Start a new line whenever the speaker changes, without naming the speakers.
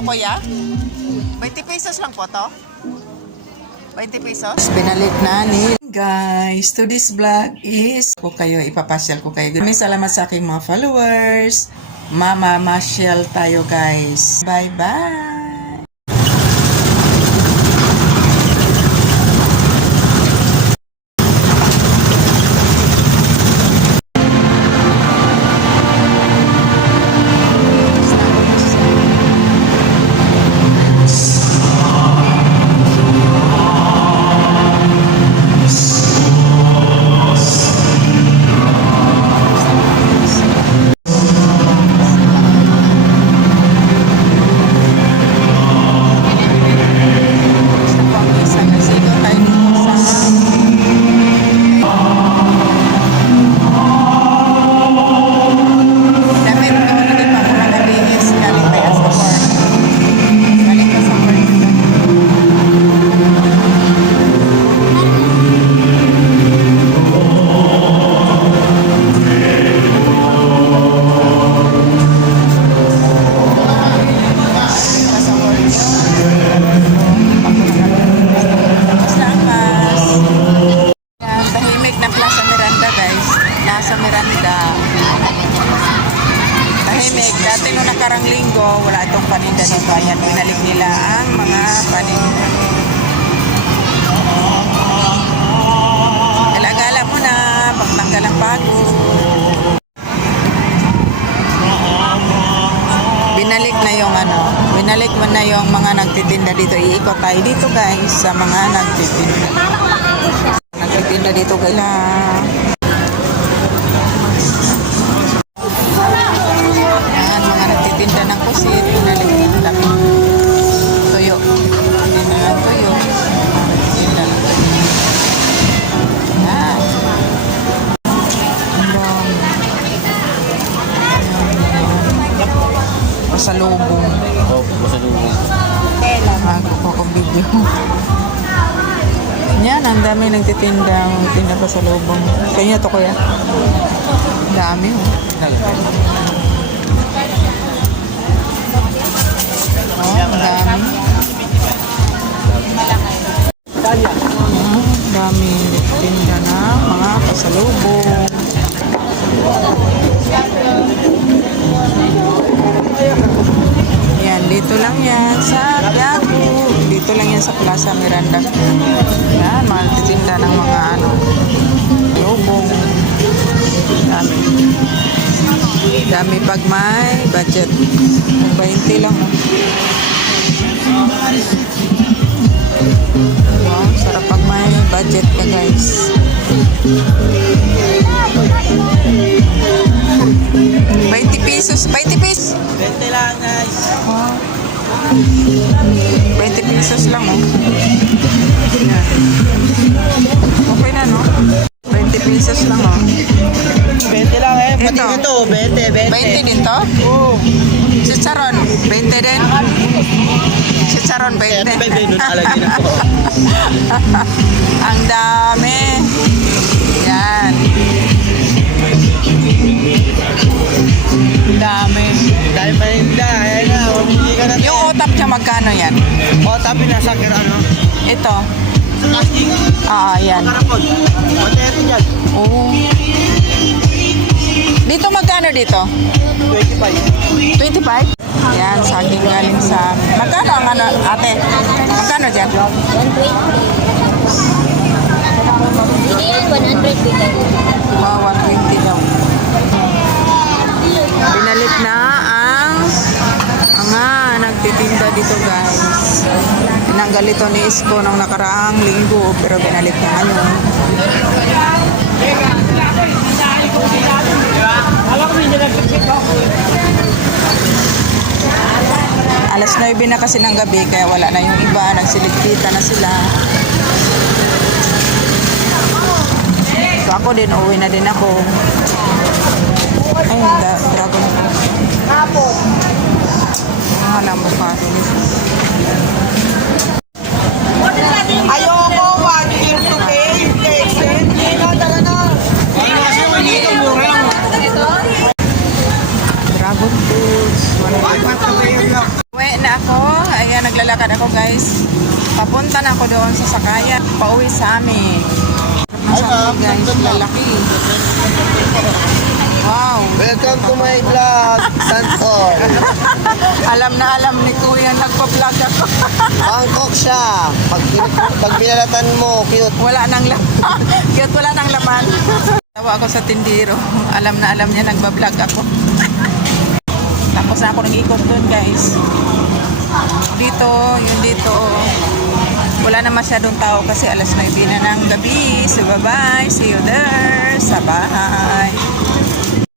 to, kuya? 20 pesos lang po to? 20 pesos? Binalik na ni Guys, to this vlog is ko kayo, ipapasyal ko kayo. Maraming salamat sa aking mga followers. Mama, masyal tayo guys. Bye-bye! Miranda guys. Nasa Miranda. Tahimik. Dati nung nakarang linggo, wala itong paninda dito. Ayan, binalik nila ang mga paninda. Gala-gala mo na. Pagtanggal ang bago. Binalik na yung ano, binalik mo na yung mga nagtitinda dito. Iikot tayo dito guys sa mga nagtitinda. Nagtitinda dito guys. Pasalubong.
Oh, masalubong.
Bago ko akong video. Yan, ang dami nagtitinda. Tinda pa sa lubong. Kanya to kuya. Ang dami. Oh, oh ang dami. Oh, ang dami nagtitinda na mga pasalubong. Plaza Miranda. Yan, mga titinda ng mga ano, lubong. Dami. Dami pag may budget. 20 lang. Wow, sarap pag may budget ka guys. 20 pesos. 20 pesos.
20 lang, guys.
20 pesos lang, oh. Yan. Okay na, no? 20 pesos lang, oh.
20 lang eh. Pati
Ito.
ito, 20, 20.
20 din to?
Oo.
Si Charon, 20 din? Si Charon, 20.
Kaya ito, 20 doon alagay na po.
Ang dami. Yan. Ang dami.
Dahil pa rin na, mamili ka na.
Yung utap niya, magkano yan?
O, tapi na sa kira, ano?
Ito. Ah, yan.
Karapon. 130 dyan.
Oh. Dito magkano dito?
25.
25? Yan, saging galing sa... Magkano ang ano, ate? Magkano dyan?
Hindi yan, 100 bigay.
Oh, 120 daw. Binalik na nagtitinda dito guys. Tinanggal ito ni Isko nung nakaraang linggo pero binalik niya ngayon. Alas 9 na kasi ng gabi kaya wala na yung iba, nagsiligpita na sila. So ako din, uwi na din ako. Ay, da, dragon. Hapon. Nito.
Ayoko, 1 year to pay. Hindi na, tara na.
Dragon
lang.
Uwi na na ako. Ayan, naglalakad ako guys. Papunta na ako doon sa Sakayan. Pauwi sa amin. Masarap guys, lalaki. Wow.
Welcome to my vlog, Santol.
Alam na alam ni Kuya, nagpa-vlog ako.
Bangkok siya. Pag, pag binalatan mo, cute.
Wala nang laman. Cute, wala nang laman. Tawa ako sa tindiro. Alam na alam niya, nagbablog ako. Tapos na ako nag-ikot doon, guys. Dito, yun dito. Wala na masyadong tao kasi alas 9 na ng gabi. So, bye-bye. See you there sa bahay.